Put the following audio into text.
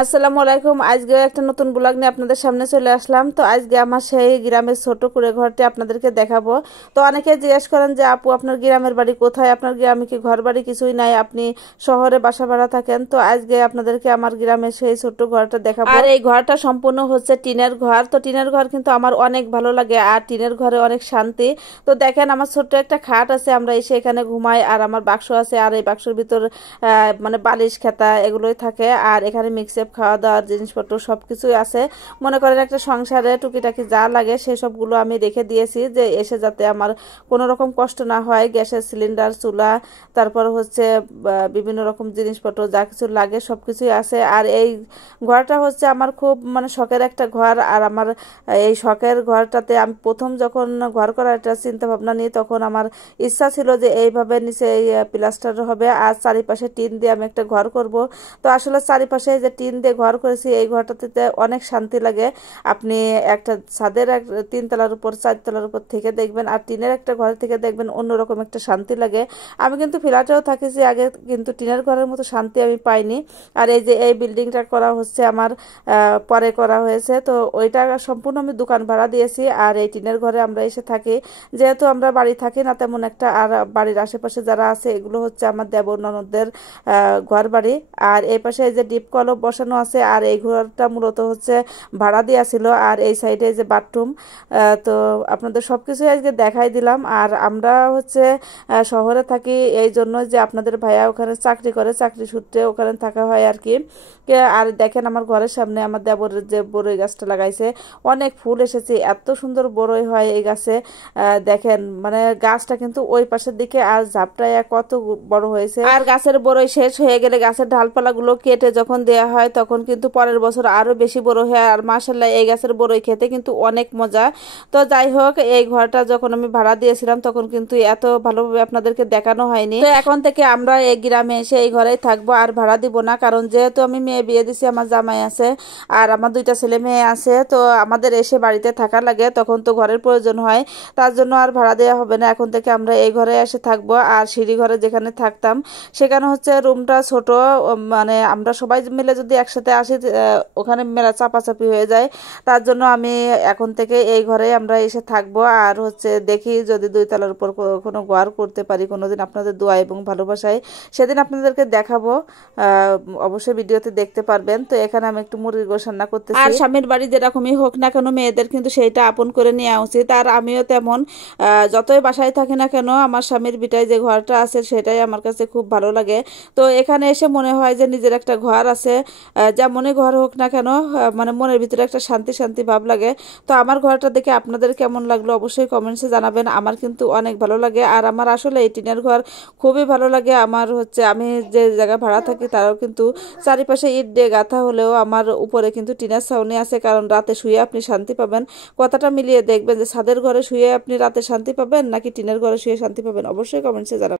আসসালামু আলাইকুম। আজকে একটা নতুন ব্লগ নিয়ে আপনাদের সামনে চলে আসলাম। তো আজকে আমার সেই গ্রামের ছোট কুড়ে ঘরটি আপনাদেরকে দেখাবো। তো অনেকে জিজ্ঞেস করেন যে আপু আপনার গ্রামের বাড়ি কোথায়, আপনার গ্রামে কি ঘর বাড়ি কিছুই নাই, আপনি শহরে বাসা ভাড়া থাকেন। তো আজকে আপনাদেরকে আমার গ্রামের সেই ছোট্ট ঘরটা দেখাবো। আর এই ঘরটা সম্পূর্ণ হচ্ছে টিনের ঘর। তো টিনের ঘর কিন্তু আমার অনেক ভালো লাগে, আর টিনের ঘরে অনেক শান্তি। তো দেখেন আমার ছোট্ট একটা খাট আছে, আমরা এসে এখানে ঘুমাই, আর আমার বাক্স আছে, আর এই বাক্সের ভিতর মানে বালিশ খেতা এগুলোই থাকে, আর এখানে মিক্সেপ খাওয়া দাওয়ার জিনিসপত্র সবকিছুই আছে। মনে করেন একটা সংসারে টুকিটাকি যা লাগে সেই সবগুলো আমি রেখে দিয়েছি, যে এসে যাতে আমার কোনো রকম কষ্ট না হয়। গ্যাসের সিলিন্ডার, চুলা, তারপর হচ্ছে বিভিন্ন রকম জিনিসপত্র যা কিছু লাগে সবকিছুই আছে। আর এই ঘরটা হচ্ছে আমার খুব মানে শখের একটা ঘর। আর আমার এই শখের ঘরটাতে আমি প্রথম যখন ঘর করার একটা চিন্তা ভাবনা নিই, তখন আমার ইচ্ছা ছিল যে এইভাবে নিচে এই প্লাস্টার হবে আর চারিপাশে টিন দিয়ে আমি একটা ঘর করব। তো আসলে চারিপাশে যে টিন দিয়ে ঘর করেছি, এই ঘরটাতে অনেক শান্তি লাগে। আপনি একটা ছাদের তিনতলার উপর, চারতলার উপর থেকে দেখবেন, আর টিনের একটা ঘর থেকে দেখবেন অন্যরকম একটা শান্তি লাগে। আমি কিন্তু ফ্ল্যাটেও থাকেছি আগে, কিন্তু টিনের ঘরের মতো শান্তি আমি পাইনি। আর এই যে এই বিল্ডিংটা করা হচ্ছে আমার পরে করা হয়েছে, তো ওইটা সম্পূর্ণ আমি দোকান ভাড়া দিয়েছি। আর এই টিনের ঘরে আমরা এসে থাকি, যেহেতু আমরা বাড়ি থাকি না তেমন একটা। আর বাড়ির আশেপাশে যারা আছে এগুলো হচ্ছে আমার দেবর ননদদের ঘর বাড়ি। আর এই পাশে এই যে ডিপ কলও বসানো আছে, আর এই ঘরটা মূলত হচ্ছে ভাড়া দেওয়া ছিল। আর এই সাইডে যে বাথরুম। তো আপনাদের সবকিছু আজকে দেখাই দিলাম। আর আমরা হচ্ছে শহরে থাকি এই জন্য যে আপনাদের ভাইয়া ওখানে চাকরি করে, চাকরি সূত্রে ওখানে থাকা হয় আর কি। আর দেখেন আমার ঘরের সামনে আমার দেবরের যে বড়ই গাছটা লাগাইছে, অনেক ফুল এসেছে, এত সুন্দর বড়ই হয় এই গাছে। দেখেন মানে গাছটা কিন্তু ওই পাশের দিকে আর ঝাপটায় কত বড় হয়েছে। আর গাছের বড়ই শেষ হয়ে গেলে গাছের ডালপালাগুলো কেটে যখন দেয়া হয় তখন কিন্তু পরের বছর আরো বেশি বড় হয়। আর মাশাআল্লাহ এই গাছের বড়ই খেতে কিন্তু অনেক মজা। তো যাই হোক, এই ঘরটা যখন আমি ভাড়া দিয়েছিলাম তখন কিন্তু এত ভালোভাবে আপনাদেরকে দেখানো হয়নি। তো এখন থেকে আমরা এই গ্রামে এসে এই ঘরেই থাকবো, আর ভাড়া দিব না। কারণ যেহেতু আমি মেয়ে বিয়ে দিছি, আমার জামাই আছে আর আমার দুইটা ছেলে মেয়ে আছে, তো আমাদের এসে বাড়িতে থাকা লাগে, তখন তো ঘরের প্রয়োজন হয়। তার জন্য আর ভাড়া দেওয়া হবে না। এখন থেকে আমরা এই ঘরে এসে থাকবো। আর সিঁড়ি ঘরে যেখানে থাকতাম সেখানে হচ্ছে রুমটা ছোট, মানে আমরা সবাই মিলে যদি একসাথে আসি ওখানে মেলা চাপাচাপি হয়ে যায়। তার জন্য আমি এখন থেকে এই ঘরে আমরা এসে থাকবো। আর হচ্ছে দেখি যদি 2 তলার উপর কোনো ঘর করতে পারি কোনোদিন, আপনাদের দোয়া এবং ভালোবাসায় সেদিন আপনাদেরকে দেখাবো। অবশ্যই ভিডিওতে দেখতে পারবেন। তো এখানে আমি একটু মুরগির গোশ রান্না করতেছি। আর স্বামীর বাড়ি যেরকমই হোক না কেন, মেয়েদের কিন্তু সেইটা আপন করে নেওয়া উচিত। আর আমিও তেমন, যতই বাসায় থাকি না কেন, আমার স্বামীর বিটায় যে ঘরটা আছে সেটাই আমার কাছে খুব ভালো লাগে। তো এখানে এসে মনে হয় যে নিজের একটা ঘর আছে, যেমনই ঘর হোক না কেন, মানে মনের ভিতরে একটা শান্তি শান্তি ভাব লাগে। তো আমার ঘরটা দেখে আপনাদের কেমন লাগলো অবশ্যই কমেন্টসে জানাবেন। আমার কিন্তু অনেক ভালো লাগে। আর আমার আসলে এই টিনের ঘর খুবই ভালো লাগে। আমার হচ্ছে আমি যে জায়গায় ভাড়া থাকি তারাও কিন্তু চারিপাশে ইট দিয়ে গাঁথা হলেও আমার উপরে কিন্তু টিনের ছাউনি আছে, কারণ রাতে শুয়ে আপনি শান্তি পাবেন। কথাটা মিলিয়ে দেখবেন যে ছাদের ঘরে শুয়ে আপনি রাতে শান্তি পাবেন নাকি টিনের ঘরে শুয়ে শান্তি পাবেন, অবশ্যই কমেন্টসে জানাবেন।